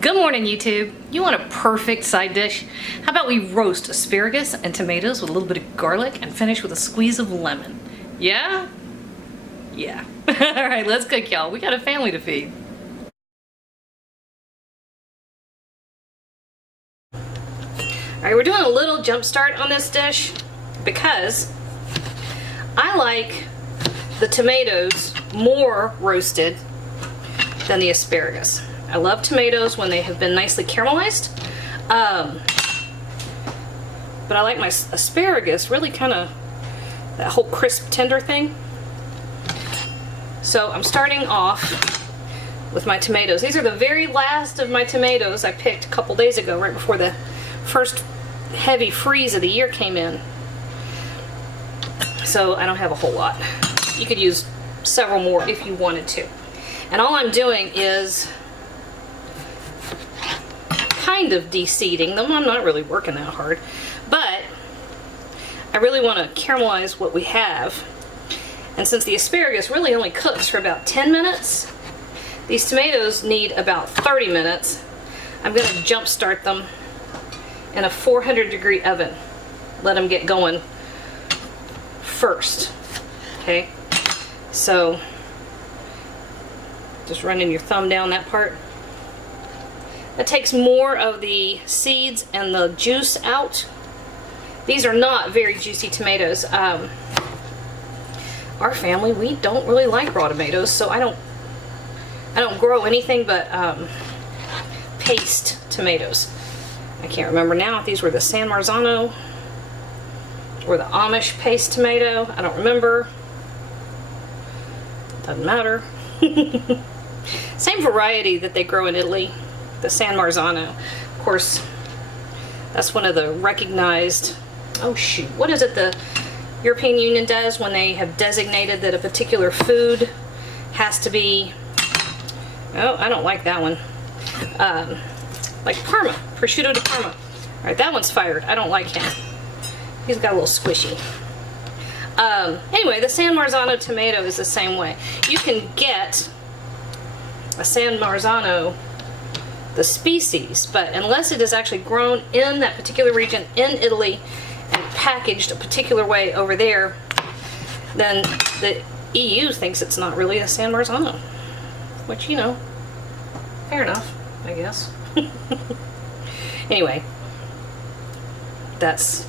Good morning, YouTube. You want a perfect side dish? How about we roast asparagus and tomatoes with a little bit of garlic and finish with a squeeze of lemon? Yeah? Yeah. All right, let's cook, y'all. We got a family to feed. All right, we're doing a little jump start on this dish because I like the tomatoes more roasted than the asparagus. I love tomatoes when they have been nicely caramelized, but I like my asparagus really kind of that whole crisp tender thing. So I'm starting off with my tomatoes. These are the very last of my tomatoes I picked a couple days ago, right before the first heavy freeze of the year came in. So I don't have a whole lot. You could use several more if you wanted to. And all I'm doing is kind of de-seeding them. I'm not really working that hard, but I really want to caramelize what we have. And since the asparagus really only cooks for about 10 minutes, these tomatoes need about 30 minutes. I'm going to jump start them in a 400-degree oven. Let them get going first. Okay, so just running your thumb down that part. That takes more of the seeds and the juice out. These are not very juicy tomatoes. Our family, we don't really like raw tomatoes, so I don't grow anything but paste tomatoes. I can't remember now if these were the San Marzano or the Amish paste tomato. I don't remember. Doesn't matter. Same variety that they grow in Italy, the San Marzano. Of course, that's one of the recognized, oh shoot, what is it the European Union does when they have designated that a particular food has to be, oh, I don't like that one. Like Parma, prosciutto di Parma. All right, that one's fired. I don't like him. He's got a little squishy. Anyway, the San Marzano tomato is the same way. You can get a San Marzano, the species, but unless it is actually grown in that particular region in Italy and packaged a particular way over there, then the EU thinks it's not really a San Marzano, which, you know, fair enough, I guess. Anyway, that's,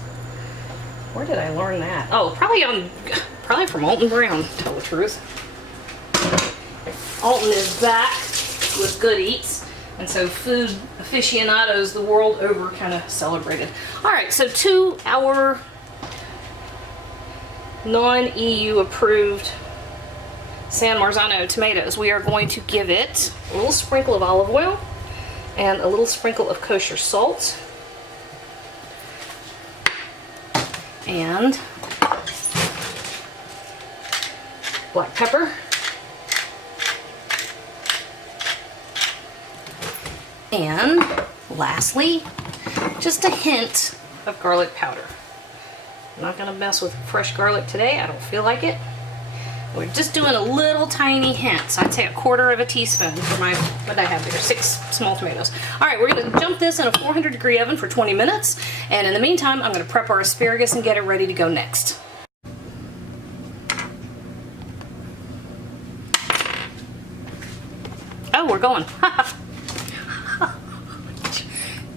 where did I learn that? Oh, probably from Alton Brown, to tell the truth. Alton is back with good eats, and so food aficionados the world over kind of celebrated. All right, so to our non-EU approved San Marzano tomatoes, we are going to give it a little sprinkle of olive oil and a little sprinkle of kosher salt and black pepper and lastly just a hint of garlic powder. I'm not gonna mess with fresh garlic today. I don't feel like it. We're just doing a little tiny hint. So I'd say a quarter of a teaspoon for my, what did I have there? 6 small tomatoes. All right, we're gonna jump this in a 400-degree oven for 20 minutes. And in the meantime, I'm gonna prep our asparagus and get it ready to go next. Oh, we're going.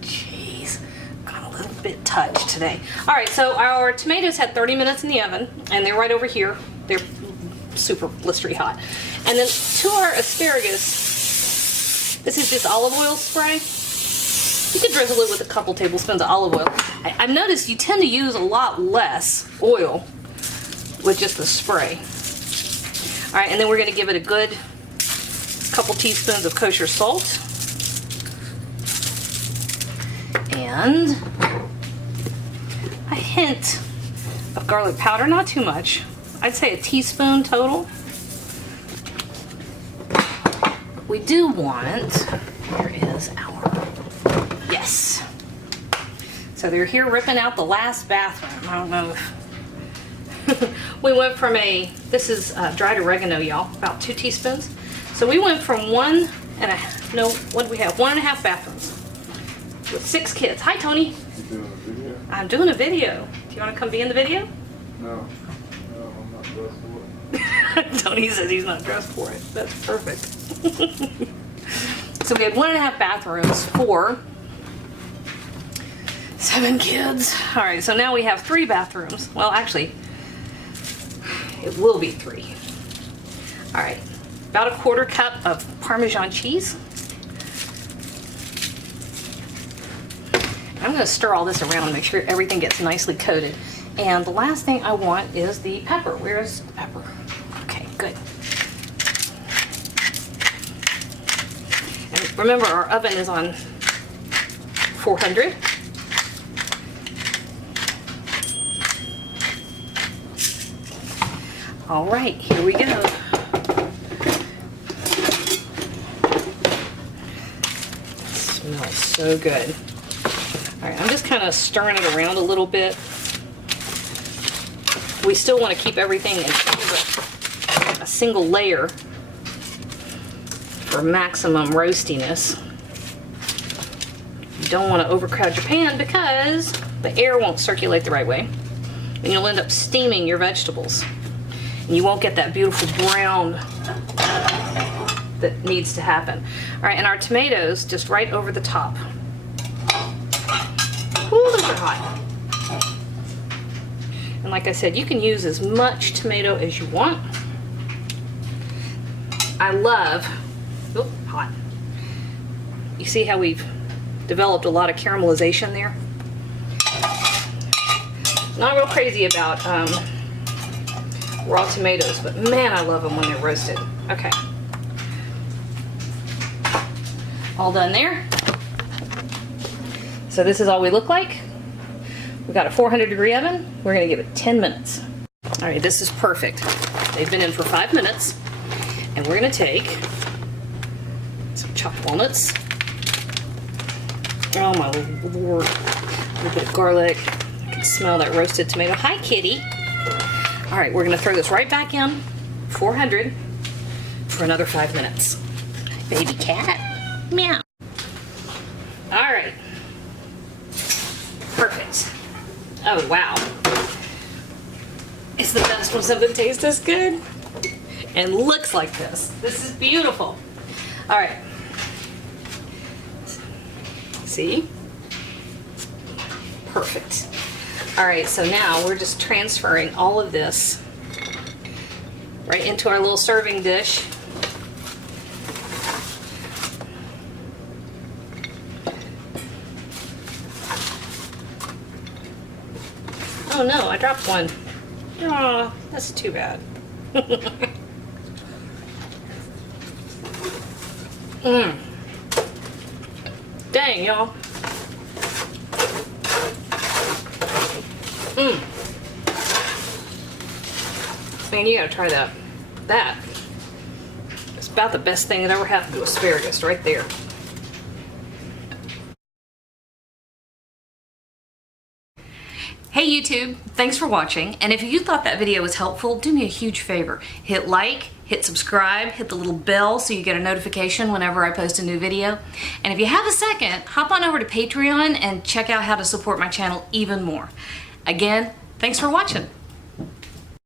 Jeez, got a little bit touched today. All right, so our tomatoes had 30 minutes in the oven, and they're right over here. They're super blistery hot. And then to our asparagus, this is just olive oil spray. You could drizzle it with a couple tablespoons of olive oil. I've noticed you tend to use a lot less oil with just the spray. All right, and then we're gonna give it a good couple teaspoons of kosher salt. And a hint of garlic powder, not too much. I'd say a teaspoon total. We do want, here is our, yes. So they're here ripping out the last bathroom. I don't know if, we went from this is dried oregano, y'all, about 2 teaspoons. So we went from 1 and no, what do we have? 1.5 bathrooms with 6 kids. Hi, Tony. You doing a video? I'm doing a video. Do you want to come be in the video? No. No, I'm not dressed for it. Tony says he's not dressed for it. That's perfect. So we had 1.5 bathrooms for 7 kids. All right, so now we have 3 bathrooms. Well, actually, it will be 3. All right, about a 1/4 cup of Parmesan cheese. I'm gonna stir all this around and make sure everything gets nicely coated. And the last thing I want is the pepper. Where's the pepper? Okay, good. And remember, our oven is on 400. All right, here we go. Smells so good. All right, I'm just kind of stirring it around a little bit. We still want to keep everything in a single layer for maximum roastiness. You don't want to overcrowd your pan because the air won't circulate the right way, and you'll end up steaming your vegetables. And you won't get that beautiful brown that needs to happen. All right, and our tomatoes just right over the top. Ooh, those are hot. And like I said, you can use as much tomato as you want. I love, oh, hot. You see how we've developed a lot of caramelization there? Not real crazy about raw tomatoes, but man, I love them when they're roasted. Okay. All done there. So this is all we look like. We've got a 400-degree oven. We're gonna give it 10 minutes. All right, this is perfect. They've been in for 5 minutes, and we're gonna take some chopped walnuts. Oh my Lord. A little bit of garlic. I can smell that roasted tomato. Hi, kitty. All right, we're gonna throw this right back in, 400, for another 5 minutes. Baby cat, meow. All right, perfect. Oh, wow. It's the best when something tastes this good and looks like this. This is beautiful. All right. See? Perfect. All right, so now we're just transferring all of this right into our little serving dish. Oh no, I dropped one. Oh, that's too bad. Dang, y'all. Man, you gotta try that. That is about the best thing that ever happened to asparagus right there. Hey YouTube, thanks for watching, and if you thought that video was helpful, do me a huge favor. Hit like, hit subscribe, hit the little bell so you get a notification whenever I post a new video. And if you have a second, hop on over to Patreon and check out how to support my channel even more. Again, thanks for watching.